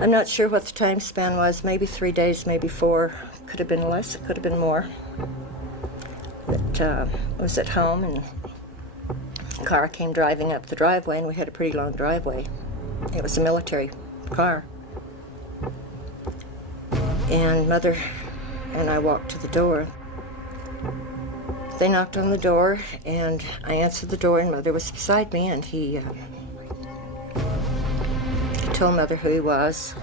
I'm not sure what the time span was, maybe 3 days, maybe 4. Could have been less, it could have been more. But I was at home and a car came driving up the driveway, and we had a pretty long driveway. It was a military car. And Mother and I walked to the door. They knocked on the door, and I answered the door, and Mother was beside me, and he told Mother who he was,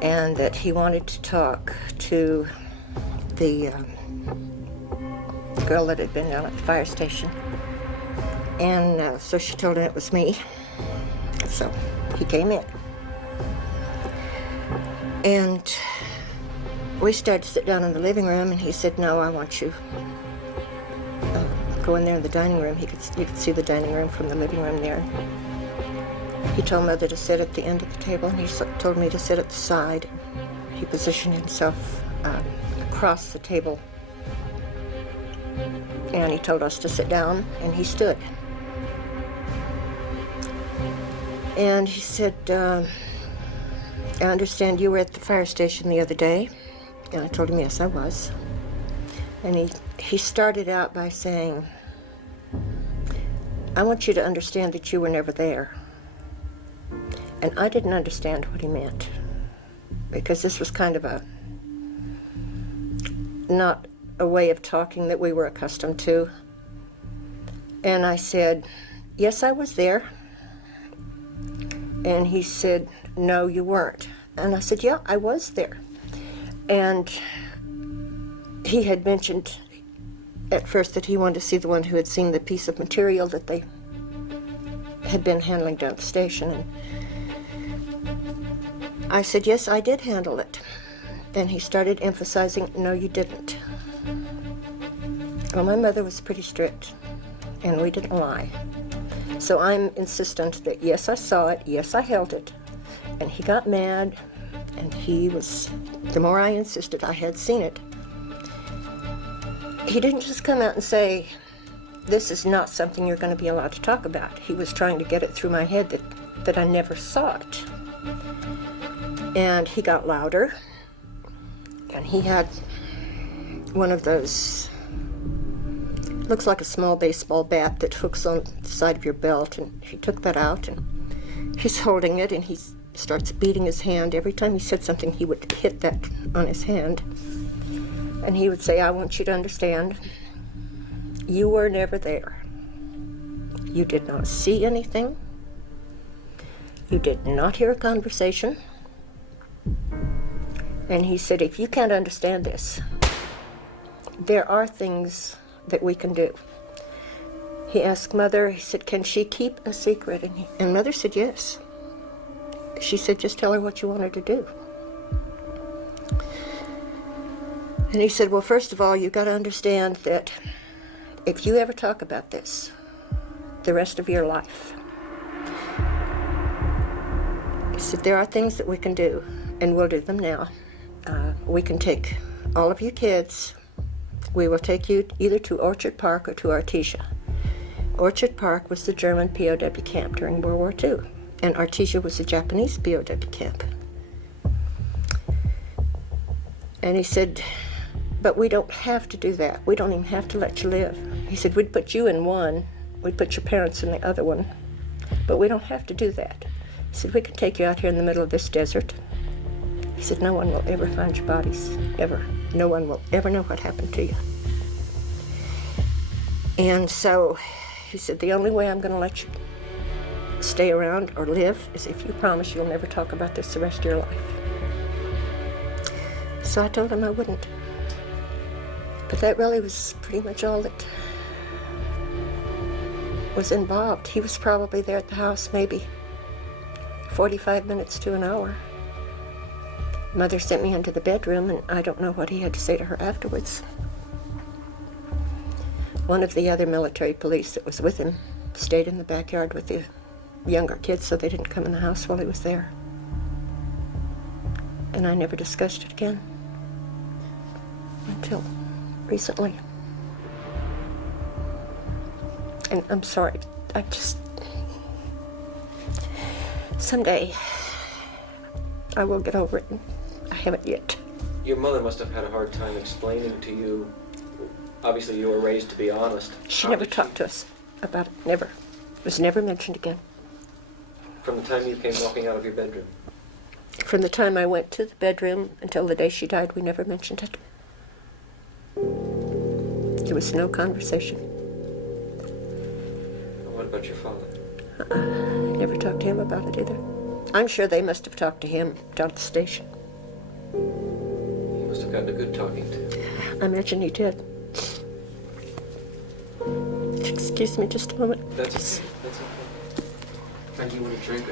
and that he wanted to talk to the girl that had been down at the fire station. And so she told him it was me. So he came in. And we started to sit down in the living room, and he said, "No, I want you. Go in there in the dining room." You could see the dining room from the living room there. He told Mother to sit at the end of the table, and he told me to sit at the side. He positioned himself across the table, and he told us to sit down, and he stood. And he said, "I understand you were at the fire station the other day." And I told him, yes, I was. And he started out by saying, "I want you to understand that you were never there." And I didn't understand what he meant, because this was kind of not a way of talking that we were accustomed to. And I said, "Yes, I was there." And he said, "No, you weren't." And I said, "Yeah, I was there." And he had mentioned at first that he wanted to see the one who had seen the piece of material that they had been handling down at the station. And I said, "Yes, I did handle it." And he started emphasizing, "No, you didn't." Well, my mother was pretty strict, and we didn't lie. So I'm insistent that, yes, I saw it, yes, I held it. And he got mad, and the more I insisted I had seen it, he didn't just come out and say, "This is not something you're going to be allowed to talk about." He was trying to get it through my head that I never saw it. And he got louder, and he had one of those, looks like a small baseball bat that hooks on the side of your belt, and he took that out, and he's holding it, and he starts beating his hand. Every time he said something, he would hit that on his hand, and he would say, "I want you to understand, you were never there. You did not see anything. You did not hear a conversation." And he said, "If you can't understand this, there are things that we can do." He asked Mother, he said, "Can she keep a secret?" And Mother said, "Yes." She said, "Just tell her what you want her to do." And he said, "Well, first of all, you got to understand that if you ever talk about this the rest of your life," he said, "there are things that we can do, and we'll do them now. We can take all of you kids. We will take you either to Orchard Park or to Artesia." Orchard Park was the German POW camp during World War II, and Artesia was the Japanese POW camp. And he said, "But we don't have to do that. We don't even have to let you live." He said, "We'd put you in one, we'd put your parents in the other one, but we don't have to do that." He said, "We can take you out here in the middle of this desert." He said, "No one will ever find your bodies, ever. No one will ever know what happened to you." And so he said, "The only way I'm going to let you stay around or live is if you promise you'll never talk about this the rest of your life." So I told him I wouldn't. But that really was pretty much all that was involved. He was probably there at the house maybe 45 minutes to an hour. Mother sent me into the bedroom, and I don't know what he had to say to her afterwards. One of the other military police that was with him stayed in the backyard with the younger kids so they didn't come in the house while he was there. And I never discussed it again until recently. And I'm sorry, someday I will get over it. I haven't yet. Your mother must have had a hard time explaining to you. Obviously, you were raised to be honest. She never talked to us about it. Never. It was never mentioned again. From the time you came walking out of your bedroom. From the time I went to the bedroom until the day she died, we never mentioned it. There was no conversation. What about your father? I never talked to him about it either. I'm sure they must have talked to him down at the station. He must have gotten a good talking to. I imagine he did. Excuse me just a moment. That's okay. That's okay. Frank, you want a drink?